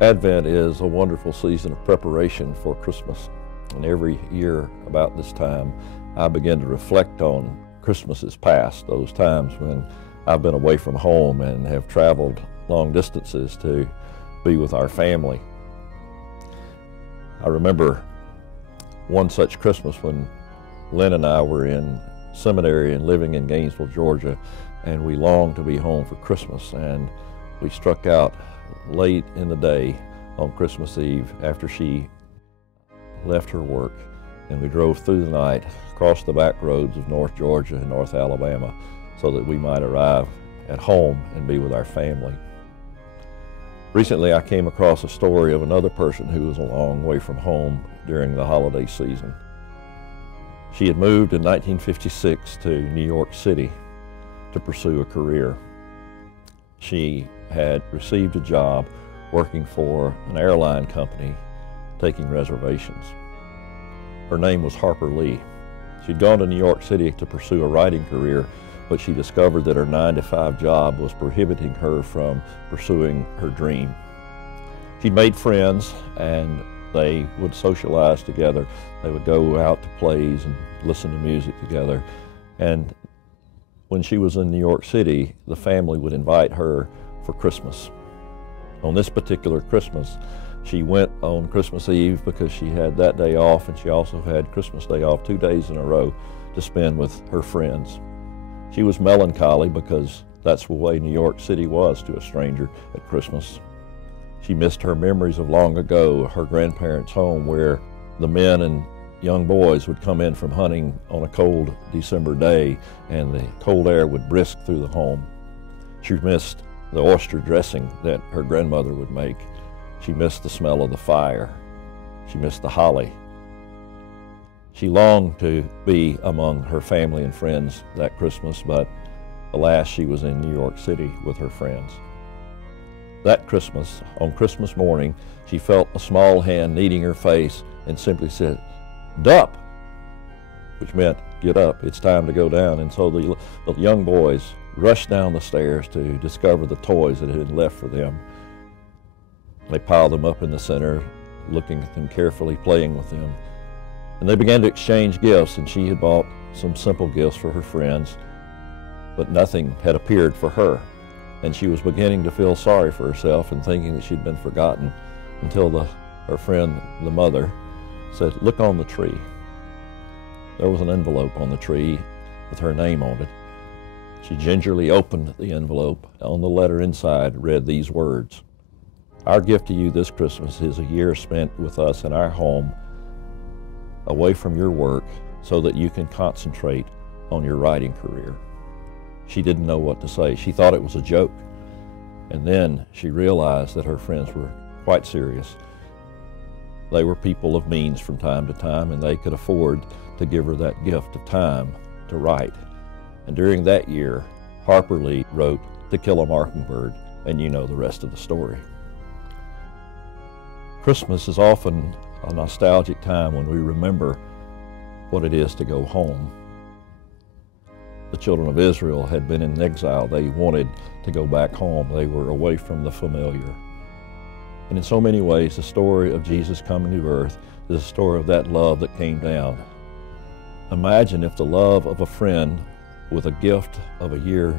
Advent is a wonderful season of preparation for Christmas. And every year about this time, I begin to reflect on Christmases past, those times when I've been away from home and have traveled long distances to be with our family. I remember one such Christmas when Lynn and I were in seminary and living in Gainesville, Georgia, and we longed to be home for Christmas, and we struck out late in the day on Christmas Eve after she left her work, and we drove through the night across the back roads of North Georgia and North Alabama so that we might arrive at home and be with our family. Recently I came across a story of another person who was a long way from home during the holiday season. She had moved in 1956 to New York City to pursue a career. She had received a job working for an airline company taking reservations. Her name was Harper Lee. She'd gone to New York City to pursue a writing career, but she discovered that her 9-to-5 job was prohibiting her from pursuing her dream. She'd made friends and they would socialize together. They would go out to plays and listen to music together. And when she was in New York City, the family would invite her for Christmas. On this particular Christmas, she went on Christmas Eve because she had that day off, and she also had Christmas Day off 2 days in a row to spend with her friends. She was melancholy because that's the way New York City was to a stranger at Christmas. She missed her memories of long ago, her grandparents' home, where the men and young boys would come in from hunting on a cold December day, and the cold air would brisk through the home. She missed the oyster dressing that her grandmother would make. She missed the smell of the fire. She missed the holly. She longed to be among her family and friends that Christmas, but alas, she was in New York City with her friends. That Christmas, on Christmas morning, she felt a small hand kneading her face and simply said, "Dup," which meant, "Get up, it's time to go down." And so the young boys rushed down the stairs to discover the toys that had been left for them. They piled them up in the center, looking at them carefully, playing with them. And they began to exchange gifts, and she had bought some simple gifts for her friends, but nothing had appeared for her. And she was beginning to feel sorry for herself and thinking that she'd been forgotten until her friend, the mother, said, "Look on the tree." There was an envelope on the tree with her name on it. She gingerly opened the envelope. On the letter inside read these words: "Our gift to you this Christmas is a year spent with us in our home, away from your work, so that you can concentrate on your writing career." She didn't know what to say. She thought it was a joke. And then she realized that her friends were quite serious. They were people of means from time to time, and they could afford to give her that gift of time to write. And during that year, Harper Lee wrote To Kill a Mockingbird, and you know the rest of the story. Christmas is often a nostalgic time when we remember what it is to go home. The children of Israel had been in exile. They wanted to go back home. They were away from the familiar. And in so many ways, the story of Jesus coming to earth is a story of that love that came down. Imagine if the love of a friend with a gift of a year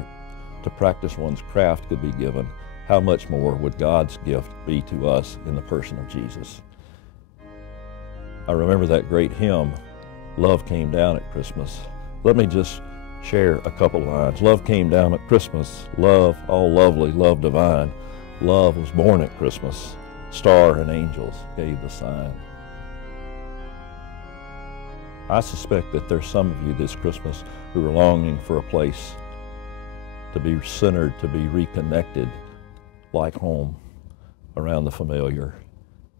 to practice one's craft could be given. How much more would God's gift be to us in the person of Jesus? I remember that great hymn, "Love Came Down at Christmas." Let me just share a couple lines. Love came down at Christmas, love all lovely, love divine. Love was born at Christmas, star and angels gave the sign. I suspect that there's some of you this Christmas who are longing for a place to be centered, to be reconnected, like home, around the familiar.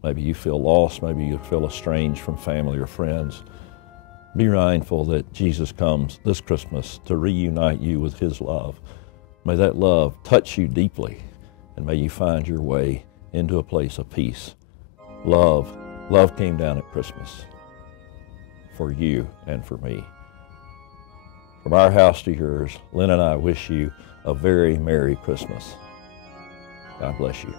Maybe you feel lost, maybe you feel estranged from family or friends. Be mindful that Jesus comes this Christmas to reunite you with his love. May that love touch you deeply, and may you find your way into a place of peace. Love came down at Christmas for you and for me. From our house to yours, Lynn and I wish you a very Merry Christmas. God bless you.